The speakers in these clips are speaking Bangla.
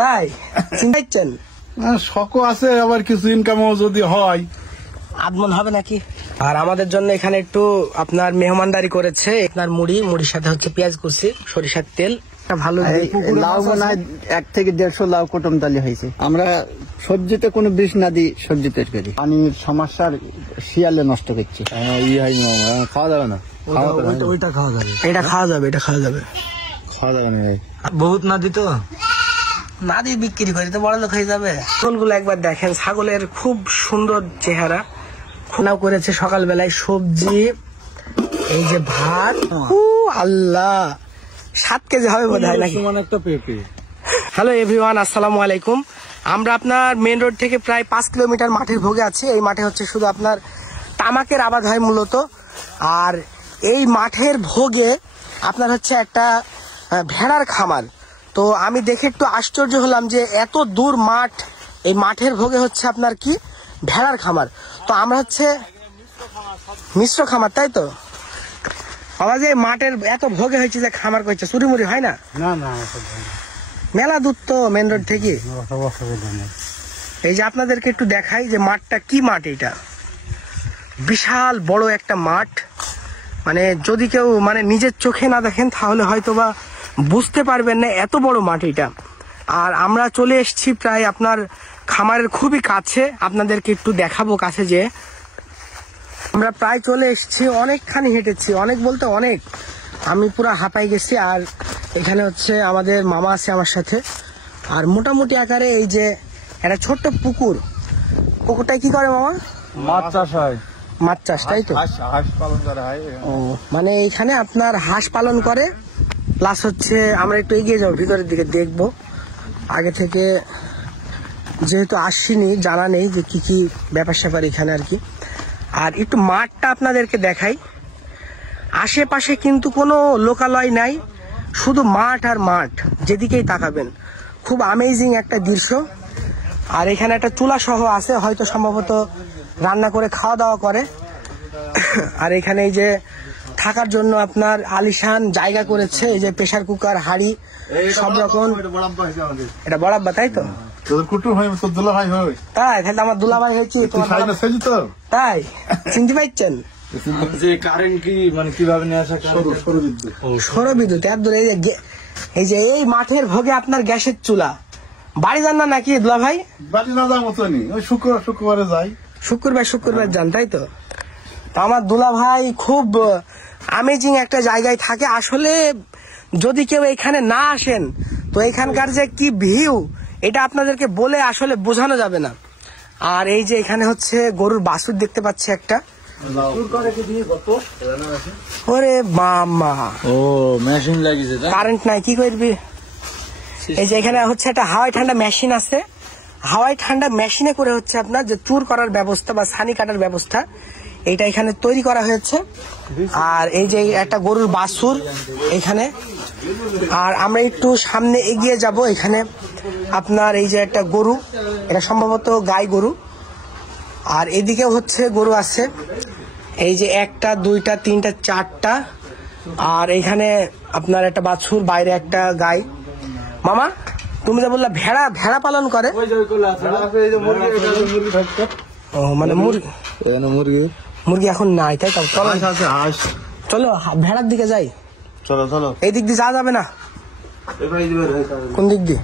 তাই চিন্তাইছেন শখও আছে, আবার কিছু ইনকামও যদি হয় আদমন হবে নাকি। আর আমাদের জন্য এখানে একটু আপনার মেহমানদারি করেছে, আপনার মুড়ির সাথে হচ্ছে পেঁয়াজ কুচি, সরিষার তেল, ভালো লাউ মনে হয় 1 থেকে 150 লাউ কুটুম ডালি হয়েছে। আমরা সবজিতে কোনো বিষ না দিই, সবজি তৈরি করি। পানির সমস্যার শিয়ালে নষ্ট করছি। খাওয়া যাবে না, ওইটা খাওয়া যাবে, এটা খাওয়া যাবে, এটা খাওয়া যাবে, খাওয়া যাবে না। বহুত না দিত না দিয়ে বিক্রি করি তো বড় লোক হয়ে যাবে। ছাগলগুলো একবার দেখেন, ছাগলের খুব সুন্দর চেহারা। খুনাও করেছে সকালবেলায় সবজি, এই যে ভাত, আল্লাহ 7 কেজি হবে বোধ হয় নাকি। হ্যালো এভরিওয়ান, আসসালামু আলাইকুম। আমরা আপনার মেন রোড থেকে প্রায় 5 কিলোমিটার মাঠের ভোগে আছি। এই মাঠে হচ্ছে শুধু আপনার তামাকের আবাদ হয় মূলত। আর এই মাঠের ভোগে আপনার হচ্ছে একটা ভেড়ার খামার। তো আমি দেখে একটু আশ্চর্য হলাম যে এত দূর মাঠ, এই মাঠের ভোগে হচ্ছে আপনার কি ভেড়ার খামার। তো আমরা হচ্ছে মিশ্র খামার, তাই তো বাবা, যে মাঠের এত ভোগে হয়েছে যে খামার করছে, চুরিমুরি হয় না? মেলা দূর তো মেন রোড থেকে। এই যে আপনাদেরকে একটু দেখাই যে মাঠটা কি মাঠ, এটা বিশাল বড় একটা মাঠ। মানে যদি কেউ মানে নিজের চোখে না দেখেন তাহলে হয়তো বা বুঝতে পারবেন না এত বড় মাঠ এটা। আর আমরা চলে এসেছি প্রায় আপনার খামারের খুবই কাছে, আপনাদেরকে একটু দেখাবো কাছে। যে আমরা প্রায় চলে এসেছি, অনেকখানি হেঁটেছি, অনেক বলতে অনেক, আমি পুরো হাঁপাই গেছি। আর এখানে হচ্ছে আমাদের মামা আছে আমার সাথে। আর মোটামুটি আকারে এই যে একটা ছোট্ট পুকুরটায় কি করে মামা? মাছ চাষ হয়। মাছ চাষ, তাই তো? হাঁস পালন করা হয়। ও মানে এইখানে আপনার হাঁস পালন করে, প্লাস হচ্ছে আমরা একটু এগিয়ে যাবো, ভিতরের দিকে দেখবো। আগে থেকে যেহেতু আসিনি, জানা নেই যে কি কি ব্যাপার স্যাপার এখানে আর কি। আর একটু মাঠটা আপনাদেরকে দেখাই। আশেপাশে কিন্তু কোনো লোকালয় নাই, শুধু মাঠ আর মাঠ, যেদিকেই তাকাবেন। খুব আমেজিং একটা দৃশ্য। আর এখানে একটা চুলা সহ আছে, হয়তো সম্ভবত রান্না করে খাওয়া দাওয়া করে। আর এখানে এই যে থাকার জন্য আপনার আলিশান জায়গা করেছে, এই যে প্রেসার কুকার, হাড়ি, সব রকম। এটা বরাব্বা, তাই তো? তাই তাহলে আমার দুলাভাই হয়েছি, তাই চিনতে পারছেন? সৌরবিদ্যুৎ এত দূরে। এই যে এই মাঠের ভোগে আপনার গ্যাসের চুলা। বাড়ি যান না নাকি দুলা ভাই? বাড়ি না যাওয়ার মতনই, ওই শুক্রবারে যাই। শুক্রবার যান, তাই তো? আমার দুলা ভাই খুব আমেজিং একটা জায়গায় থাকে। আসলে যদি কেউ এখানে না আসেন তো এখানকার যে কি ভিউ, এটা আপনাদেরকে বলে আসলে বোঝানো যাবে না। আর এই যে এখানে হচ্ছে গরুর বাছুর দেখতে পাচ্ছি একটা। ওরে মামা, ও মেশিন লাগিয়েছে, কারেন্ট নাই, কি করবি? এই যে এখানে হচ্ছে একটা হাওয়াই ঠান্ডা মেশিন আছে। হাওয়াই ঠান্ডা মেশিনে করে হচ্ছে আপনার যে চুর করার ব্যবস্থা বা ছানি কাটার ব্যবস্থা, এইটা এখানে তৈরি করা হয়েছে। আর এই যে একটা গরুর বাছুর এখানে। আর আমরা একটু সামনে এগিয়ে যাব, এখানে আপনার এই যে একটা গরু, এটা সম্ভবত গাই গরু। আর এদিকে হচ্ছে গরু আছে, এই যে 1টা 2টা 3টা 4টা। আর এখানে আপনার একটা বাছুর, বাইরে একটা গাই। মামা তুমি যে বললা ভেড়া পালন করে, ও মানে মুরগি এখন নাই, তাই তো? চলো ভেড়ার দিকে যাই। চলো এই দিক দিয়ে যাওয়া যাবে না? কোন দিক দিয়ে?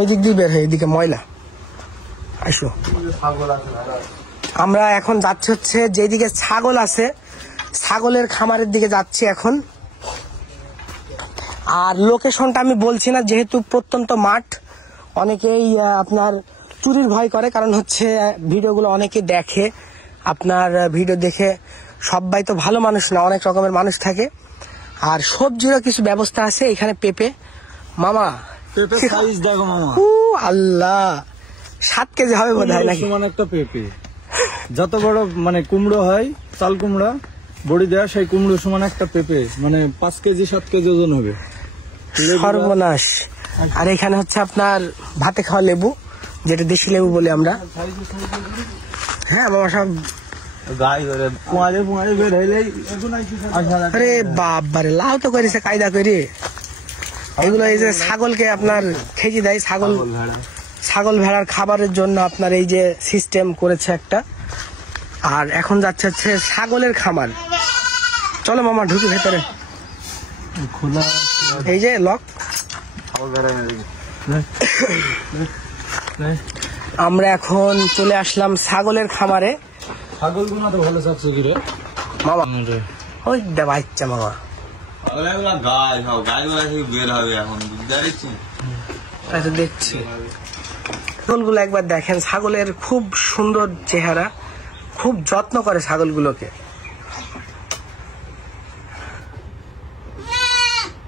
ওই দিক দিয়ে বের হয়, এদিকে ময়লা। আসো, আমরা এখন যাচ্ছি হচ্ছে যেদিকে ছাগল আছে, ছাগলের খামারের দিকে যাচ্ছি এখন। আর লোকেশনটা আমি বলছি না, যেহেতু প্রত্যন্ত মাঠ, অনেকেই আপনার চুরির ভয় করে, কারণ হচ্ছে ভিডিওগুলো অনেকে দেখে। আপনার ভিডিও দেখে সবাই তো ভালো মানুষ না, অনেক রকমের মানুষ থাকে। আর সবজিরও কিছু ব্যবস্থা আছে এখানে। পেঁপে মামা, দেখো মামা, আল্লাহ 7 কেজি হবে বোধ হয় নাকি। একটা পেঁপে যত বড় মানে কুমড়ো হয়, চাল কুমড়া বড়ি দেওয়া, সেই কুমড়ো সমান একটা পেঁপে, মানে 5 কেজি 7 কেজি ওজন হবে। সর্বনাশ। আর এখানে হচ্ছে আপনার ভাতে খাওয়া লেবু, যেটা দেশি লেবু বলে আমরা। হ্যাঁ বাবা, সব আরে বাবারে, লাউ তো করেছে কায়দা করে। এগুলো এই যে ছাগলকে আপনার খেজি দেয়, ছাগল ভেড়ার খাবারের জন্য আপনার এই যে সিস্টেম করেছে একটা। আর এখন যাচ্ছে হচ্ছে ছাগলের খামার। চলো মামা ঢুকি ভেতরে, এই যে লক। আমরা এখন চলে আসলাম ছাগলের খামারে। ছাগলগুলো তো ভালো চাচ্ছে কি রে মামা ওই দে বাচ্চা মামা তাই তো দেখছি। ছাগলগুলো একবার দেখেন, ছাগলের খুব সুন্দর চেহারা, খুব যত্ন করে ছাগলগুলোকে।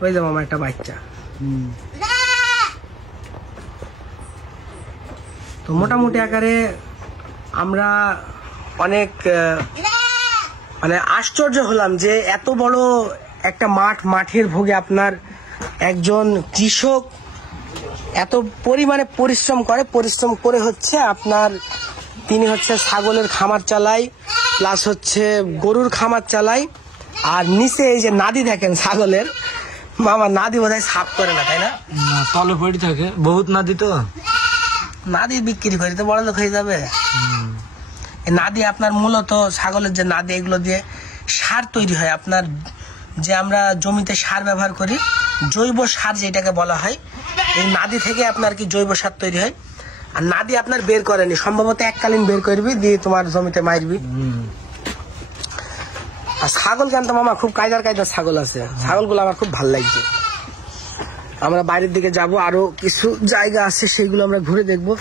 ওই যে মামা একটা বাচ্চা। তো মোটামুটি আকারে আমরা অনেক মানে আশ্চর্য হলাম যে এত বড় একটা মাঠের ভোগে আপনার একজন কৃষক এত পরিমাণে পরিশ্রম করে হচ্ছে আপনার তিনি হচ্ছে ছাগলের খামার চালায়, প্লাস হচ্ছে গরুর খামার চালায়। আর নিচে এই যে নাদি দেখেন ছাগলের, মামা নাদি বোধহয় সাফ করে না, তাই না? তলে পড়ে থাকে, বহুত নাদি তো নাদি বিক্রি করে তো বড় লোক হয়ে যাবে। নাদি আপনার মূলত ছাগলের যে নাদি, এগুলো দিয়ে সার তৈরি হয়। আপনার যে আমরা জমিতে সার ব্যবহার করি, জৈব সার যেটাকে বলা হয়, এই নাদি থেকে আপনার কি জৈব সার তৈরি হয়। আর নাদি আপনার বের করেনি, সম্ভবত এককালীন বের করবি, দিয়ে তোমার জমিতে মারবি। আর ছাগল জানতো মামা খুব কায়দার ছাগল আছে, ছাগলগুলো আমার খুব ভালো লাগছে। আমরা বাইরের দিকে যাব, আরো কিছু জায়গা আছে সেগুলো আমরা ঘুরে দেখবো।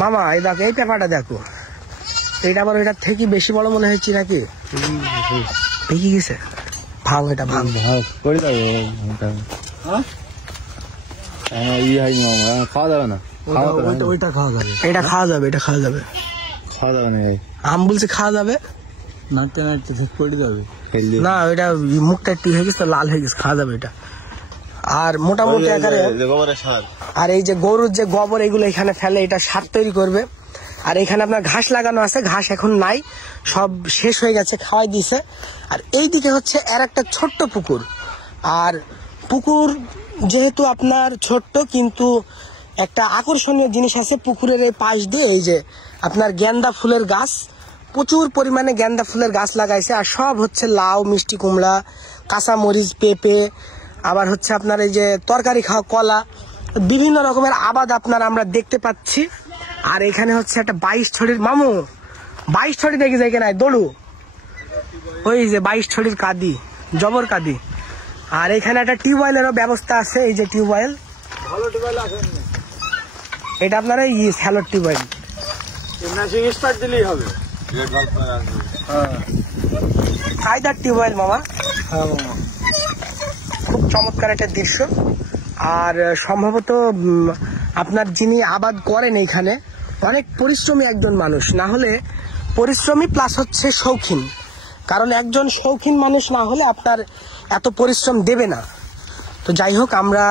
মামা এই দেখো, এই পেপারটা দেখো, এটা আবার ওইটার থেকে বেশি বড় মনে হয়েছে নাকি? দেখি গেছে ভাগ, এটা ভাগ করে যাবে। খাওয়া যাবে না, ওইটা খাওয়া যাবে, এটা খাওয়া যাবে, এটা খাওয়া যাবে, খাওয়া যাবে না। আম বলছে খাওয়া যাবে, নাড়তে নাড়তে ঠিক পড়ে যাবে না ওইটা মুখটা একটু হয়ে গেছে, লাল হয়ে গেছে, খাওয়া যাবে এটা। আর মোটামুটি আকারে আর এই যে গরুর যে গোবর এগুলো এখানে ফেলে, এটা সার তৈরি করবে। আর এখানে আপনার ঘাস লাগানো আছে, ঘাস এখন নাই, সব শেষ হয়ে গেছে, খাওয়াই দিছে। আর এইদিকে হচ্ছে এর একটা ছোট্ট পুকুর। আর পুকুর যেহেতু আপনার ছোট্ট, কিন্তু একটা আকর্ষণীয় জিনিস আছে পুকুরের এই পাশ দিয়ে, এই যে আপনার গেন্দা ফুলের গাছ, প্রচুর পরিমাণে গেন্দা ফুলের গাছ লাগাইছে। আর সব হচ্ছে লাউ, মিষ্টি কুমড়া, কাঁচামরিচ, পেঁপে, আবার হচ্ছে আপনার এই যে তরকারি খাওয়া কলা, বিভিন্ন রকমের আবাদ আপনার আমরা দেখতে পাচ্ছি। আর এখানে হচ্ছে একটা 22 ছড়ির মামু, 22 ছড়ি দেখে যায় কেন দৌড়ু, ওই যে 22 ছড়ির কাদি, জবর কাদি। আর এখানে একটা টিউবওয়েলেরও ব্যবস্থা আছে, এই যে টিউবওয়েল, এটা আপনার এই স্যালোর টিউবওয়েল, স্টার্ট দিলেই হবে। কায়দার টিউবওয়েল মামা, হ্যাঁ মামা, খুব চমৎকার একটা দৃশ্য। আর সম্ভবত আপনার যিনি আবাদ করেন এইখানে অনেক পরিশ্রমী একজন মানুষ, না হলে পরিশ্রমী প্লাস হচ্ছে শৌখিন, কারণ একজন শৌখিন মানুষ না হলে আপনার এত পরিশ্রম দেবে না। তো যাই হোক, আমরা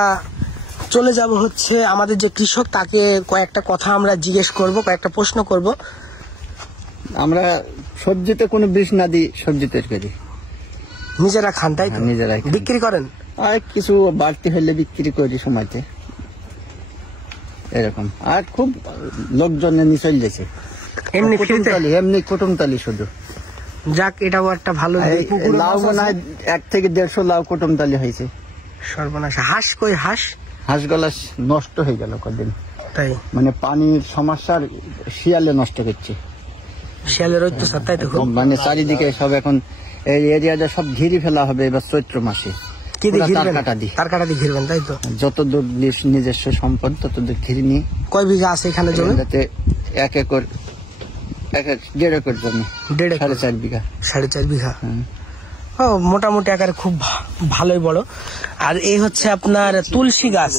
চলে যাব হচ্ছে আমাদের যে কৃষক, তাকে কয়েকটা কথা আমরা জিজ্ঞেস করব, কয়েকটা প্রশ্ন করব। আমরা সবজিতে কোনো বিষ না দিই, সবজি তৈরি করি, নিজেরা খান, তাই তো? নিজেরাই খাই। বিক্রি করেন? আর কিছু বাড়তি হলে বিক্রি করি সময়তে, এরকম। আর খুব লোকজনের নিচল গেছে, এমনি ফ্রিতে? এমনি কুটুমতালি শুধু। যাক, এটাও একটা ভালো দিক। লাউ মনে হয় 1 থেকে 150 লাউ কুটুমতালি হয়েছে। সর্বনাশ। হাঁস কই? হাঁস গলা নষ্ট হয়ে গেল কদিন, তাই? মানে পানির সমস্যার শিয়ালে নষ্ট করছে, শিয়ালের অত্যাচার, তাই তো? মানে চারিদিকে সব এখন এই এরিয়াটা সব ঘিরে ফেলা হবে এবার চৈত্র মাসে। কি দিয়ে ঘিরবেন? তার কাটা দিয়ে ঘিরবেন, তাই তো? যতদূর নিজস্ব সম্পদ ততদূর ঘিরে নিয়ে। কয় বিঘা আছে এখানে জমি? 1 একর, 1.5 একর জমি, 4.5 বিঘা। 4.5 বিঘা। ও, মোটামুটি আকারে খুব ভালোই বড়। আর এই হচ্ছে আপনার তুলসী গাছ,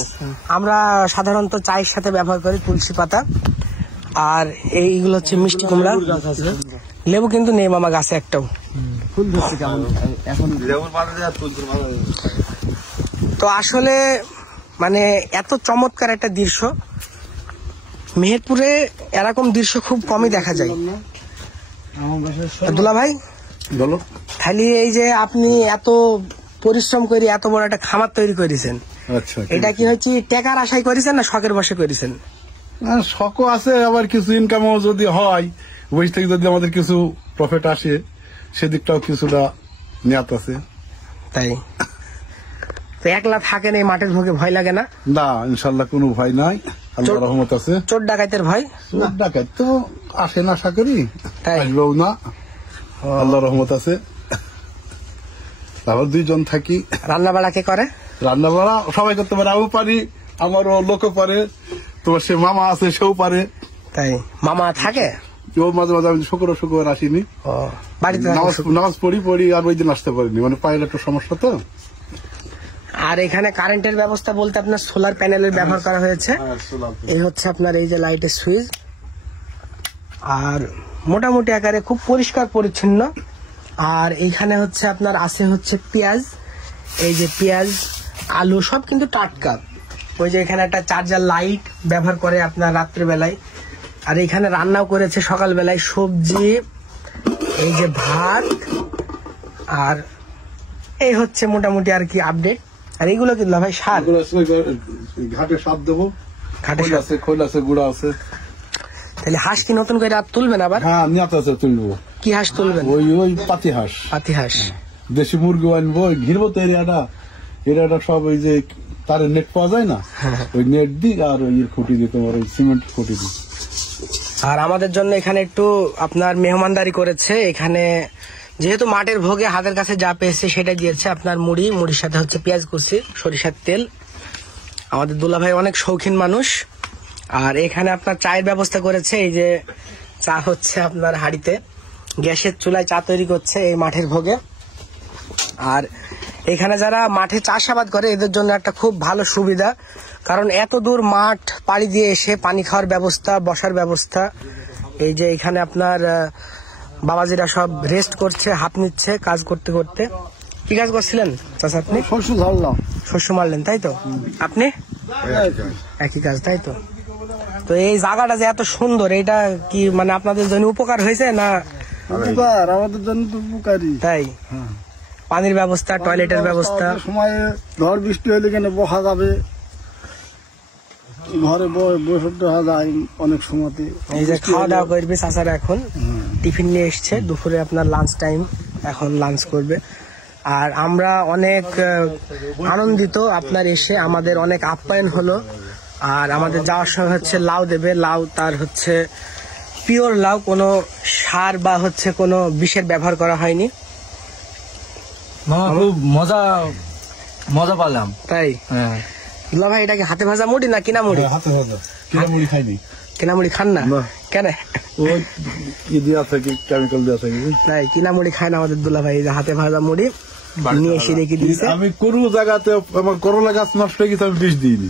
আমরা সাধারণত চায়ের সাথে ব্যবহার করি তুলসী পাতা। আর এইগুলো হচ্ছে মিষ্টি কুমড়া, লেবু কিন্তু নেই মামা গাছে একটাও। তো আসলে মানে এত চমৎকার একটা দৃশ্য, মেহেরপুরে এরকম দৃশ্য খুব কমই দেখা যায়। দুলা ভাই বলো, খালি এই যে আপনি এত পরিশ্রম করে এত বড় একটা খামার তৈরি করেছেন, আচ্ছা এটা কি হচ্ছে টাকার আশায় করেছেন না শখের বসে করেছেন? শখও আছে, আবার কিছু ইনকামও যদি হয় ওই থেকে যদি আমাদের কিছু প্রফিট আসে সেদিকটাও কিছুটা নিয়াত আছে। তাই তো একলা থাকেন এই মাঠের ভোগে, ভয় লাগে না? না, ইনশাল্লাহ কোনো ভয় নাই, আল্লাহ রহমত আছে। চোর ডাকাতের ভয়? চোর ডাকাত তো আসে না, আশা করি তাই? আসবেও না, আল্লাহ রহমত আছে। তারপর 2 জন থাকি। রান্না বাড়া কে করে? রান্না বাড়া সবাই করতে পারে, আমিও পারি, আমারও লোকও পারে, তোমার সে মামা আছে সেও পারে। তাই মামা থাকে? ও মাঝে মাঝে আমি শুক্রবার আসিনি, ও বাড়িতে নামাজ পড়ি আর ওই দিন আসতে পারিনি, মানে পায়ের একটু সমস্যা তো। আর এখানে কারেন্টের ব্যবস্থা বলতে আপনার সোলার প্যানেলের ব্যবহার করা হয়েছে। এই হচ্ছে আপনার এই যে লাইটের সুইচ, আর মোটামুটি আকারে খুব পরিষ্কার পরিচ্ছন্ন। আর এইখানে হচ্ছে আপনার আছে হচ্ছে পেঁয়াজ, এই যে পেঁয়াজ আলু সব কিন্তু টাটকা। ওই যে এখানে একটা চার্জার লাইট ব্যবহার করে আপনার রাত্রিবেলায়। আর এখানে রান্নাও করেছে সকালবেলায়, সবজি, এই যে ভাত, আর এই হচ্ছে মোটামুটি আর কি আপডেট। আর এইগুলো কি ভাই সার? ঘাটে সার দেবো, ঘাটে খোল আছে, খোল আছে, গুঁড়া আছে। তাহলে হাঁস কি নতুন করে আর তুলবেন আবার? হ্যাঁ, নিয়াত আছে, তুলবো। কি হাঁস তুলবেন? ওই পাতি হাঁস। পাতি হাঁস। দেশি মুরগি আনবো, ঘিরবো তো এরিয়াটা সব ওই যে তার নেট পাওয়া যায় না, ওই নেট দিই আর ওই খুঁটি দিই, তোমার ওই সিমেন্ট খুঁটি দিই। আর আমাদের জন্য এখানে একটু আপনার মেহমানদারি করেছে। এখানে যেহেতু মাঠের ভোগে হাতের কাছে যা পেয়েছে সেটা দিয়েছে। আপনার মুড়ির সাথে হচ্ছে পেঁয়াজ কুচি, সরিষার তেল। আমাদের দুলা ভাই অনেক শৌখিন মানুষ। আর এখানে আপনার চায়ের ব্যবস্থা করেছে, এই যে চা হচ্ছে আপনার হাঁড়িতে, গ্যাসের চুলায় চা তৈরি করছে এই মাঠের ভোগে। আর এখানে যারা মাঠে চাষাবাদ করে এদের জন্য একটা খুব ভালো সুবিধা, কারণ এত দূর মাঠ পাড়ি দিয়ে এসে পানি খাওয়ার ব্যবস্থা, বসার ব্যবস্থা। এই যে এখানে আপনার বাবাজিরা সব রেস্ট করছে, হাত নিচ্ছে কাজ করতে করতে। কি কাজ করছিলেন চাচা আপনি? শস্য ধরলাম। শস্য মারলেন তাই তো? আপনি? একই কাজ তাই তো? তো এই জায়গাটা যে এত সুন্দর, এটা কি মানে আপনাদের জন্য উপকার হয়েছে না? উপকার, আমাদের জন্য তো উপকারী। তাই পানির ব্যবস্থা, টয়লেটের ব্যবস্থা, সময়ে ঝড় বৃষ্টি হলে কেন বসা যাবে, ঘরে বসে দেখা যায় অনেক সময়তে। এই যে খাওয়া দাওয়া করবে চাচারা, এখন টিফিন নিয়ে এসছে, দুপুরে আপনার লাঞ্চ টাইম, এখন লাঞ্চ করবে। আর আমরা অনেক আনন্দিত আপনার এসে, আমাদের অনেক আপ্যায়ন হলো। আর আমাদের যাওয়ার সময় হচ্ছে লাউ দেবে, লাউ তার হচ্ছে পিওর লাউ, কোনো সার বা হচ্ছে কোনো বিষের ব্যবহার করা হয়নি। খুব মজা পালাম। তাই? হ্যাঁ। দুলা ভাই এটা কি হাতে ভাজা মুড়ি না কিনা মুড়ি? হাতে ভাজা, কিনা মুড়ি খাইনি। কিনা মুড়ি খান না? কেন? ওই কি দেওয়া থাকে, কেমিক্যাল দেওয়া থাকে। তাই কিনা মুড়ি খায় না আমাদের দুলা ভাই, হাতে ভাজা মুড়ি নিয়ে এসে রেখে দিয়েছে। আমি কোনো জায়গাতে আমার করলা গাছ নষ্ট হয়ে গেছে, আমি বিষ দিইনি।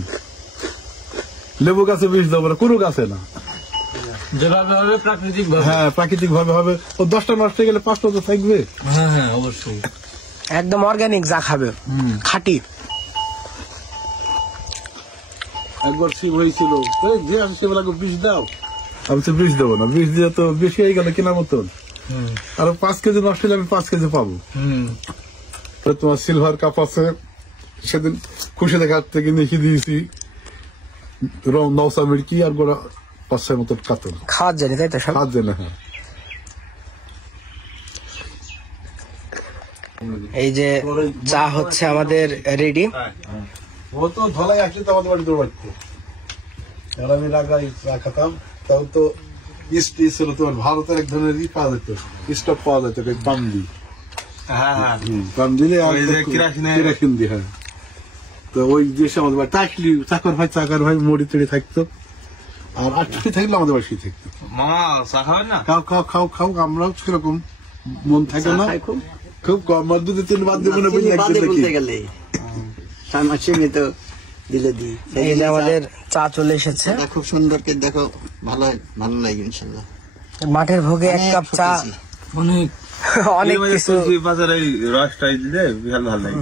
লেবু গাছে বিষ দেবো না, কোনো গাছে না, যেভাবে হবে প্রাকৃতিক ভাবে। হ্যাঁ, প্রাকৃতিক ভাবে হবে। ও 10টা নষ্ট হয়ে গেলে 5টা তো থাকবে। হ্যাঁ হ্যাঁ, অবশ্যই একদম অর্গানিক যা খাবে, খাঁটি। একবার শিব হয়েছিল, যে আমি সেগুলাকে বিষ দাও, আমি তো বিষ দেবো না, বিষ দিয়ে তো বেশি হয়ে গেল কিনা মতন। আর 5 কেজি নষ্ট হলে আমি 5 কেজি পাবো। তোমার সিলভার কাপ আছে, সেদিন খুশি দেখার থেকে নিয়ে দিয়েছি নৌসা মির্কি আর গোড়া 5-6 মতন কাতল খাওয়ার জন্য, তাই তো? সব খাওয়ার জন্য। হ্যাঁ, এই যে চা হচ্ছে আমাদের রেডি। ও তো ধলাই আসলে তো আমাদের বাড়ি দৌড়াচ্ছে, আর আমি রাগাই চা খেতাম। তাও তো ইস্ট ছিল, তোমার ভারতের এক ধরনের পাওয়া যেত, স্টক পাওয়া যেত, পামদি। পাম দিলে কেরাসিন দিয়ে। হ্যাঁ, তো ওই দেশে আমাদের বাড়ি টাকলি চাকর ভাই মুড়ি টুড়ি থাকতো। আর 8টি থাকলে আমাদের বাড়ি থাকতো। খাও খাও খাও খাও, আমরাও সেরকম মন থাকে না, খুব কম। 2-3 বাদ দেবো না, এই যে আমাদের চা চলে এসেছে, খুব সুন্দর করে দেখো, ভালো ভালো লাগে ইনশাল্লাহ। মাঠের ভোগে 1 কাপ চা, অনেক অনেক কিছু। রসটাই দিলে বিশাল ভালো লাগে।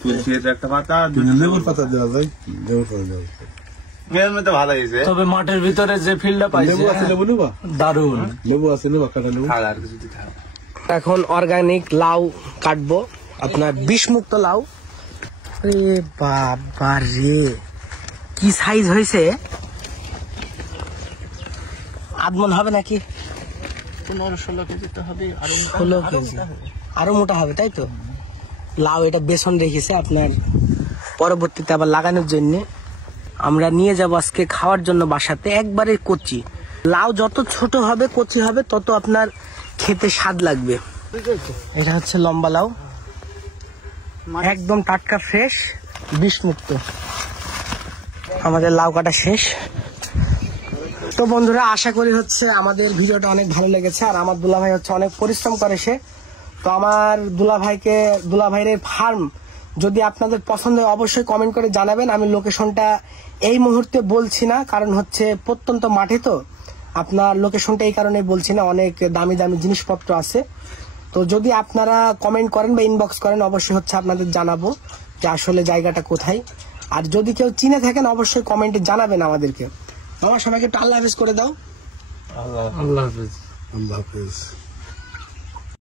তুলসী একটা পাতা, লেবুর পাতা দেওয়া যায়, লেবুর পাতা দেওয়া যায়। মেয়ের মধ্যে ভালো হয়েছে। তবে মাঠের ভিতরে যে ফিল্ডটা পাইছে, লেবু আছে, লেবু নেবা? দারুণ। লেবু আছে, নেবা? কাটা লেবু। আর কিছু দিতে হবে। এখন অর্গানিক লাউ কাটবো, আপনার বিষমুক্ত লাউ। রে বাবা রে, কি সাইজ হয়েছে! আধমন হবে নাকি? 15-16 কেজি তো হবে, 16 কেজি, আরো মোটা হবে তাই তো। লাউ এটা বেসন রেখেছে আপনার পরবর্তীতে আবার লাগানোর জন্য। আমরা নিয়ে যাব আজকে খাওয়ার জন্য বাসাতে, একবারে কচি লাউ। যত ছোট হবে কচি হবে তত আপনার খেতে স্বাদ লাগবে। এটা হচ্ছে লম্বা লাউ, একদম টাটকা ফ্রেশ, বিষ মুক্ত। আমাদের লাউ কাটা শেষ। তো বন্ধুরা, আশা করি হচ্ছে আমাদের ভিডিওটা অনেক ভালো লেগেছে। আর আমার দুলাভাই হচ্ছে অনেক পরিশ্রম করে সে। তো আমার দুলাভাইয়ের ফার্ম যদি আপনাদের পছন্দ হয় অবশ্যই কমেন্ট করে জানাবেন। আমি লোকেশনটা এই মুহূর্তে বলছি না, কারণ হচ্ছে প্রত্যন্ত মাঠে, তো আপনার লোকেশনটা এই কারণে বলছি না, অনেক দামি দামি জিনিসপত্র আছে। তো যদি আপনারা কমেন্ট করেন বা ইনবক্স করেন অবশ্যই হচ্ছে আপনাদের জানাবো যে আসলে জায়গাটা কোথায়। আর যদি কেউ চিনে থাকেন অবশ্যই কমেন্টে জানাবেন আমাদেরকে। আমার সবাইকে একটু আল্লাহ হাফেজ করে দাও। আল্লাহ হাফেজ। আল্লাহ হাফেজ।